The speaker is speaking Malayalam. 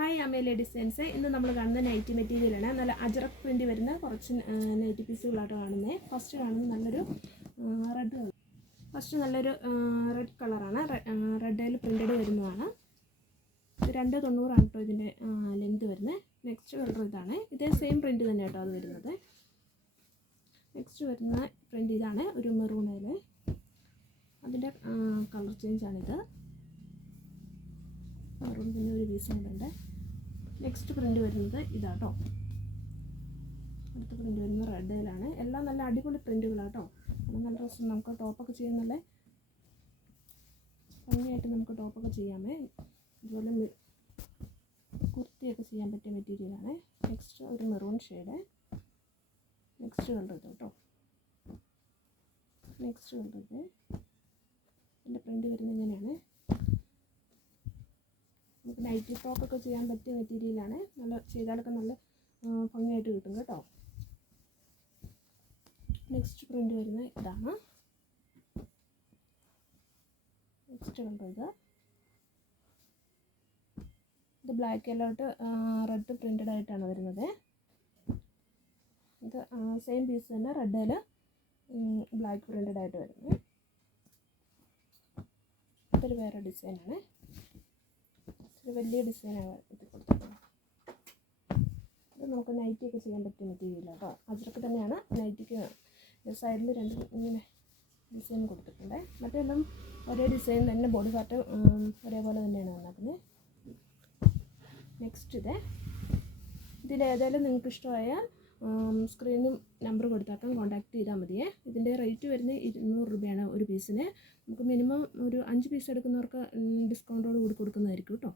Hi Amelia designs. ഇന്ന് നമ്മൾ കാണുന്ന നൈറ്റി മെറ്റീരിയലാണ്. നല്ല അജറക് പ്രിൻ്റ് വരുന്ന കുറച്ച് നൈറ്റി പീസുകളായിട്ട് കാണുന്നത്. ഫസ്റ്റ് കാണുന്നത് നല്ലൊരു റെഡ് കളർ. നല്ലൊരു റെഡ് കളറാണ്. റെഡിൽ പ്രിൻ്റഡ് വരുന്നതാണ്. ഇത് 290 കേട്ടോ ഇതിൻ്റെ ലെങ്ത് വരുന്നത്. നെക്സ്റ്റ് കളർ ഇതാണ്. ഇതേ സെയിം പ്രിൻ്റ് തന്നെ കേട്ടോ അത് വരുന്നത്. നെക്സ്റ്റ് വരുന്ന പ്രിൻ്റ് ഇതാണ്, ഒരു മെറൂണിൽ. അതിൻ്റെ കളർ ചേഞ്ചാണിത്. മെറൂൺ പിന്നെ ഒരു പീസ് ഉണ്ട്. നെക്സ്റ്റ് പ്രിൻ്റ് വരുന്നത് ഇതാട്ടോ. അടുത്ത പ്രിൻ്റ് വരുന്നത് റെഡിലാണ്. എല്ലാം നല്ല അടിപൊളി പ്രിൻ്റുകളാട്ടോ. നല്ല രസം, നമുക്ക് ടോപ്പൊക്കെ ചെയ്യാൻ നല്ല ഭംഗിയായിട്ട് നമുക്ക് ടോപ്പൊക്കെ ചെയ്യാമേ. അതുപോലെ കുർത്തിയൊക്കെ ചെയ്യാൻ പറ്റിയ മെറ്റീരിയലാണ്. നെക്സ്റ്റ് ഒരു മെറൂൺ ഷെയ്ഡ്. നെക്സ്റ്റ് കളർ ഇത് കേട്ടോ. നെക്സ്റ്റ് കളർ ഇത്. ഇതിൻ്റെ പ്രിൻ്റ് വരുന്നത് ഇങ്ങനെയാണ്. നമുക്ക് നൈറ്റി ടോപ്പൊക്കെ ചെയ്യാൻ പറ്റിയ മെറ്റീരിയലാണ്. നല്ല ചെയ്താലൊക്കെ നല്ല ഭംഗിയായിട്ട് കിട്ടും കേട്ടോ. നെക്സ്റ്റ് പ്രിൻ്റ് വരുന്നത് ഇതാണ്. നെക്സ്റ്റ് കളർ ഇത് ബ്ലാക്ക് യെല്ലോട്ട് റെഡ് പ്രിൻ്റഡ് ആയിട്ടാണ് വരുന്നത്. ഇത് സെയിം പീസ് തന്നെ, റെഡിൽ ബ്ലാക്ക് പ്രിൻ്റഡ് ആയിട്ട് വരുന്നത്. ഇതൊരു വേറെ ഡിസൈനാണ്. ഒരു വലിയ ഡിസൈനാണ് ഇത് കൊടുത്തിട്ടുള്ളത്. ഇത് നമുക്ക് നൈറ്റിയൊക്കെ ചെയ്യാൻ പറ്റിയ മെറ്റീരിയൽ കേട്ടോ. അജറക്ക് തന്നെയാണ്. നൈറ്റിക്ക് സൈഡിൽ രണ്ട് ഇങ്ങനെ ഡിസൈൻ കൊടുത്തിട്ടുണ്ട്. മറ്റെല്ലാം ഒരേ ഡിസൈൻ തന്നെ, ബോഡി പാർട്ട് ഒരേപോലെ തന്നെയാണ് വന്നിരിക്കുന്നത്. നെക്സ്റ്റ് ഇതിലേതായാലും നിങ്ങൾക്ക് ഇഷ്ടമായാൽ സ്ക്രീനും നമ്പർ കൊടുത്താക്കാൻ കോൺടാക്റ്റ് ചെയ്താൽ മതിയേ. ഇതിൻ്റെ റേറ്റ് വരുന്നത് 200 രൂപയാണ് ഒരു പീസിന്. നമുക്ക് മിനിമം ഒരു 5 പീസ് എടുക്കുന്നവർക്ക് ഡിസ്കൗണ്ടോട് കൂടി കൊടുക്കുന്നതായിരിക്കും കേട്ടോ.